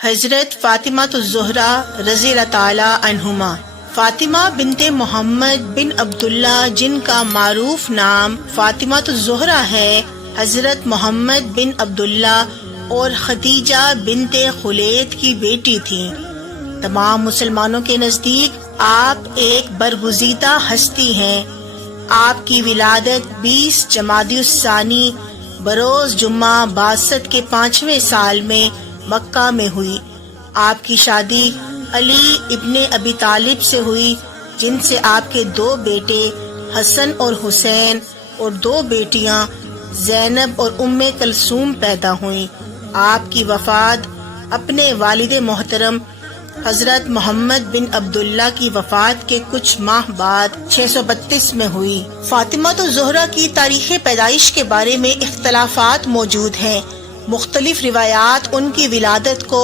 حضرت فاطمہ الزہرا رضی اللہ تعالی عنہما۔ فاطمہ بنت محمد بن عبداللہ، جن کا معروف نام فاطمہ الزہرا ہے، حضرت محمد بن عبداللہ اور خدیجہ بنت خلید کی بیٹی تھیں۔ تمام مسلمانوں کے نزدیک آپ ایک برگزیدہ ہستی ہیں۔ آپ کی ولادت 20 جمادی الثانی بروز جمعہ 62 کے 5ویں سال میں مکہ میں ہوئی۔ آپ کی شادی علی ابن ابی طالب سے ہوئی، جن سے آپ کے 2 بیٹے حسن اور حسین اور 2 بیٹیاں زینب اور ام کلثوم پیدا ہوئیں۔ آپ کی وفات اپنے والد محترم حضرت محمد بن عبداللہ کی وفات کے کچھ ماہ بعد 632 میں ہوئی۔ فاطمہ الزہرا کی تاریخ پیدائش کے بارے میں اختلافات موجود ہیں۔ مختلف روایات ان کی ولادت کو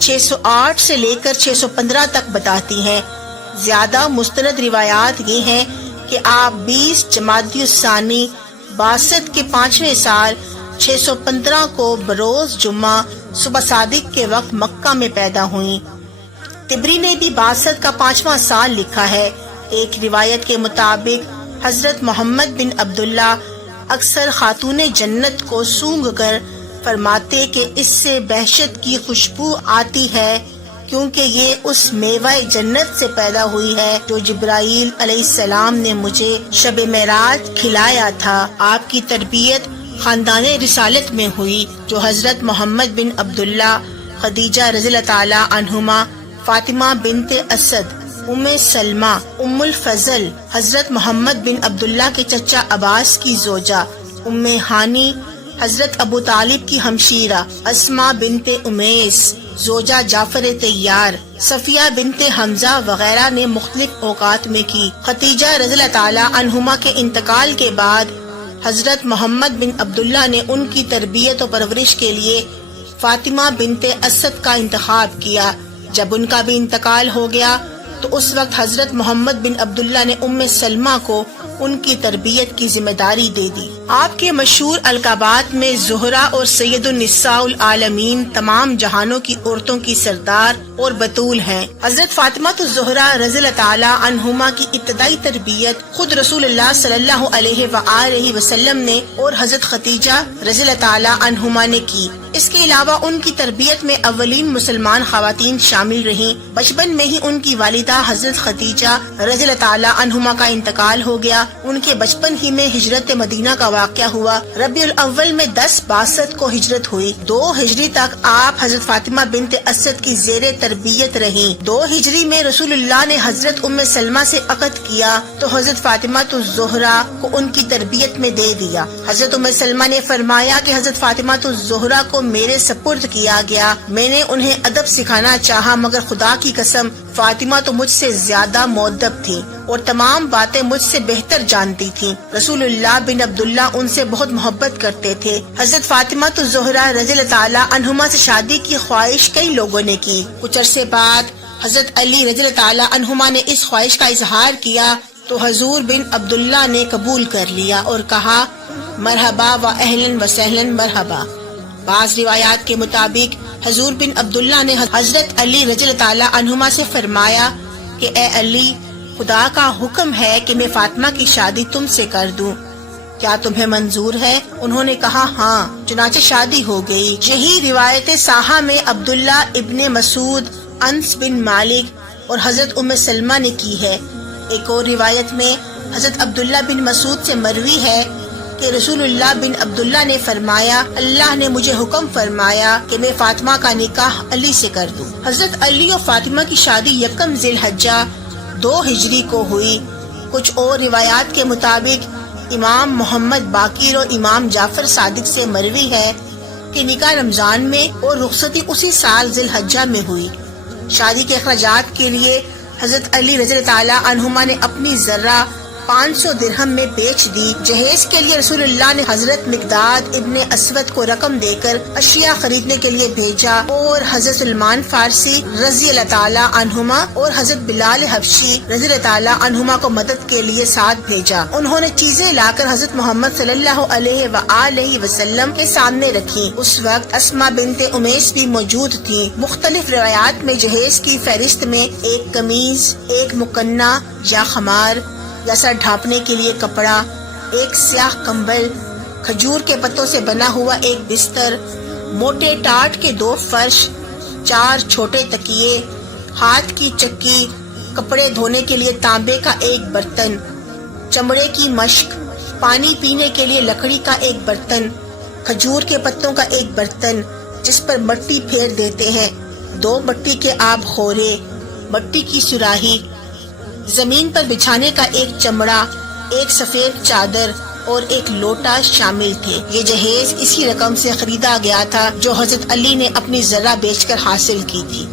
608 سے لے کر 615 تک بتاتی ہیں۔ زیادہ مستند روایات یہ ہیں کہ آپ 20 جمادی الثانی 62 کے 5ویں سال 615 کو بروز جمعہ صبح صادق کے وقت مکہ میں پیدا ہوئیں۔ طبری نے بھی 62 کا 5واں سال لکھا ہے۔ ایک روایت کے مطابق حضرت محمد بن عبداللہ اکثر خاتون جنت کو سونگھ کر فرماتے کہ اس سے بہشت کی خوشبو آتی ہے، کیونکہ یہ اس میوہ جنت سے پیدا ہوئی ہے جو جبرائیل علیہ السلام نے مجھے شب معراج کھلایا تھا۔ آپ کی تربیت خاندان رسالت میں ہوئی، جو حضرت محمد بن عبداللہ، خدیجہ رضی اللہ تعالی عنہما، فاطمہ بنت اسد، ام سلمہ، ام الفضل، حضرت محمد بن عبداللہ کے چچا عباس کی زوجہ، ام ہانی، حضرت ابو طالب کی ہمشیرہ، اسماء بنت امیس، زوجہ جعفر طیار، صفیہ بنت حمزہ وغیرہ نے مختلف اوقات میں کی۔ خدیجہ رضی اللہ تعالی عنہما کے انتقال کے بعد حضرت محمد بن عبداللہ نے ان کی تربیت و پرورش کے لیے فاطمہ بنت اسد کا انتخاب کیا۔ جب ان کا بھی انتقال ہو گیا تو اس وقت حضرت محمد بن عبداللہ نے ام سلمہ کو ان کی تربیت کی ذمہ داری دے دی۔ آپ کے مشہور القابات میں زہرا اور سید النساء العالمین، تمام جہانوں کی عورتوں کی سردار اور بطول ہیں۔ حضرت فاطمہ الزہرا رضی اللہ تعالی عنہما کی ابتدائی تربیت خود رسول اللہ صلی اللہ علیہ وآلہ وسلم نے اور حضرت خدیجہ رضی اللہ تعالی عنہما نے کی۔ اس کے علاوہ ان کی تربیت میں اولین مسلمان خواتین شامل رہیں۔ بچپن میں ہی ان کی والدہ حضرت خدیجہ رضی اللہ تعالی عنہما کا انتقال ہو گیا۔ ان کے بچپن ہی میں ہجرت مدینہ کا واقعہ ہوا۔ ربیع الاول میں 10/62 کو ہجرت ہوئی۔ 2 ہجری تک آپ حضرت فاطمہ بنت اسد کی زیر تربیت رہیں۔ 2 ہجری میں رسول اللہ نے حضرت ام سلمہ سے عقد کیا تو حضرت فاطمہ الزہرا کو ان کی تربیت میں دے دیا۔ حضرت ام سلمہ نے فرمایا کہ حضرت فاطمہ الزہرا کو میرے سپرد کیا گیا۔ میں نے انہیں ادب سکھانا چاہا، مگر خدا کی قسم فاطمہ تو مجھ سے زیادہ مؤدب تھی اور تمام باتیں مجھ سے بہتر جانتی تھیں۔ رسول اللہ بن عبداللہ ان سے بہت محبت کرتے تھے۔ حضرت فاطمہ الزہرا رضی اللہ تعالی عنہما سے شادی کی خواہش کئی لوگوں نے کی۔ کچھ عرصے بعد حضرت علی رضی اللہ تعالی عنہما نے اس خواہش کا اظہار کیا تو حضور بن عبداللہ نے قبول کر لیا اور کہا مرحبا و اہلا و سہلا مرحبا۔ بعض روایات کے مطابق حضور بن عبداللہ نے حضرت علی رضی اللہ تعالی عنہما سے فرمایا کہ اے علی، خدا کا حکم ہے کہ میں فاطمہ کی شادی تم سے کر دوں، کیا تمہیں منظور ہے؟ انہوں نے کہا ہاں، چنانچہ شادی ہو گئی۔ یہی روایت صحاح میں عبداللہ ابن مسعود، انس بن مالک اور حضرت ام سلمہ نے کی ہے۔ ایک اور روایت میں حضرت عبداللہ بن مسعود سے مروی ہے کہ رسول اللہ بن عبداللہ نے فرمایا اللہ نے مجھے حکم فرمایا کہ میں فاطمہ کا نکاح علی سے کر دوں۔ حضرت علی اور فاطمہ کی شادی 1 ذی الحجہ 2 ہجری کو ہوئی۔ کچھ اور روایات کے مطابق امام محمد باقر اور امام جعفر صادق سے مروی ہے کہ نکاح رمضان میں اور رخصتی اسی سال ذی الحجہ میں ہوئی۔ شادی کے اخراجات کے لیے حضرت علی رضی اللہ تعالی عنہما نے اپنی ذرہ 500 درہم میں بیچ دی۔ جہیز کے لیے رسول اللہ نے حضرت مقداد ابن اسود کو رقم دے کر اشیاء خریدنے کے لیے بھیجا اور حضرت سلمان فارسی رضی اللہ تعالی عنہما اور حضرت بلال حبشی رضی اللہ تعالی عنہما کو مدد کے لیے ساتھ بھیجا۔ انہوں نے چیزیں لا کر حضرت محمد صلی اللہ علیہ وآلہ وسلم کے سامنے رکھی۔ اس وقت اسماء بنت امیس بھی موجود تھی۔ مختلف روایات میں جہیز کی فہرست میں ایک قمیض، ایک مکنہ یا خمار یا سر ڈھانپنے کے لیے کپڑا، ایک سیاہ کمبل، کھجور کے پتوں سے بنا ہوا ایک بستر، موٹے ٹاٹ کے 2 فرش، 4 چھوٹے تکیے، ہاتھ کی چکی، کپڑے دھونے کے لیے تانبے کا ایک برتن، چمڑے کی مشک، پانی پینے کے لیے لکڑی کا ایک برتن، کھجور کے پتوں کا ایک برتن جس پر مٹی پھیر دیتے ہیں، 2 مٹی کے آب خورے، مٹی کی سراہی، زمین پر بچھانے کا ایک چمڑا، ایک سفید چادر اور ایک لوٹا شامل تھے۔ یہ جہیز اسی رقم سے خریدا گیا تھا جو حضرت علی نے اپنی ذرہ بیچ کر حاصل کی تھی۔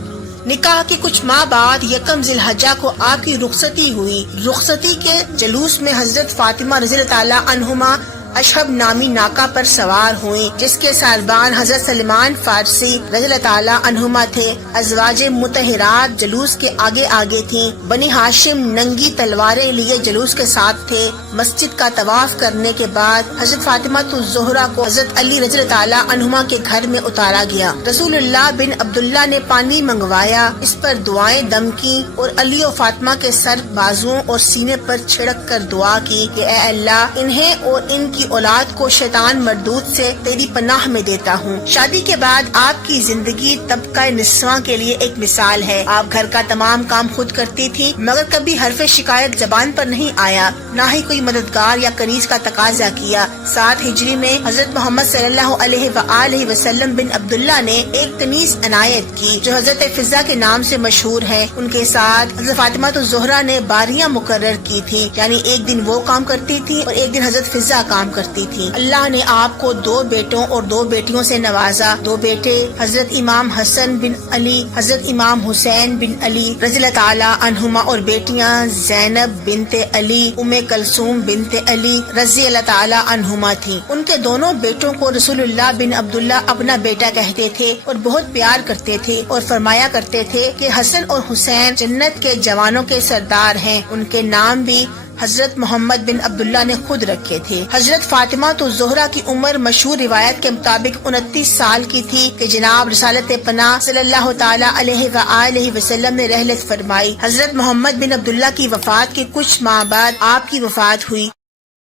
نکاح کے کچھ ماہ بعد یکم ذی الحجہ کو آپ کی رخصتی ہوئی۔ رخصتی کے جلوس میں حضرت فاطمہ رضی اللہ تعالی عنہما اشہب نامی ناکہ پر سوار ہوئیں جس کے ساربان حضرت سلمان فارسی رضی اللہ تعالی عنہما تھے۔ ازواج مطہرات جلوس کے آگے آگے تھیں۔ بنی ہاشم ننگی تلواریں لیے جلوس کے ساتھ تھے۔ مسجد کا طواف کرنے کے بعد حضرت فاطمہ الزہرا کو حضرت علی رضی اللہ تعالی عنہما کے گھر میں اتارا گیا۔ رسول اللہ بن عبداللہ نے پانی منگوایا، اس پر دعائیں دم کی اور علی و فاطمہ کے سر، بازوؤں اور سینے پر چھڑک کر دعا کی کہ اے اللہ انہیں اور ان کی اولاد کو شیطان مردود سے تیری پناہ میں دیتا ہوں۔ شادی کے بعد آپ کی زندگی طبقہ نسواں کے لیے ایک مثال ہے۔ آپ گھر کا تمام کام خود کرتی تھی مگر کبھی حرف شکایت زبان پر نہیں آیا، نہ ہی کوئی مددگار یا کنیز کا تقاضا کیا۔ 7 ہجری میں حضرت محمد صلی اللہ علیہ وآلہ وسلم بن عبداللہ نے ایک کنیز عنایت کی جو حضرت فضہ کے نام سے مشہور ہے۔ ان کے ساتھ حضرت فاطمہ الزہرا نے باریاں مقرر کی تھی، یعنی ایک دن وہ کام کرتی تھی اور ایک دن حضرت فضہ کام کرتی تھی۔ اللہ نے آپ کو 2 بیٹوں اور 2 بیٹیوں سے نوازا۔ 2 بیٹے حضرت امام حسن بن علی، حضرت امام حسین بن علی رضی اللہ تعالی عنہما، اور بیٹیاں زینب بنت علی، ام کلثوم بنت علی رضی اللہ تعالی عنہما تھیں۔ ان کے دونوں بیٹوں کو رسول اللہ بن عبداللہ اپنا بیٹا کہتے تھے اور بہت پیار کرتے تھے اور فرمایا کرتے تھے کہ حسن اور حسین جنت کے جوانوں کے سردار ہیں۔ ان کے نام بھی حضرت محمد بن عبداللہ نے خود رکھے تھے۔ حضرت فاطمہ الزہرا کی عمر مشہور روایت کے مطابق 29 سال کی تھی کہ جناب رسالت پناہ صلی اللہ تعالی علیہ وآلہ وسلم نے رحلت فرمائی۔ حضرت محمد بن عبداللہ کی وفات کے کچھ ماہ بعد آپ کی وفات ہوئی۔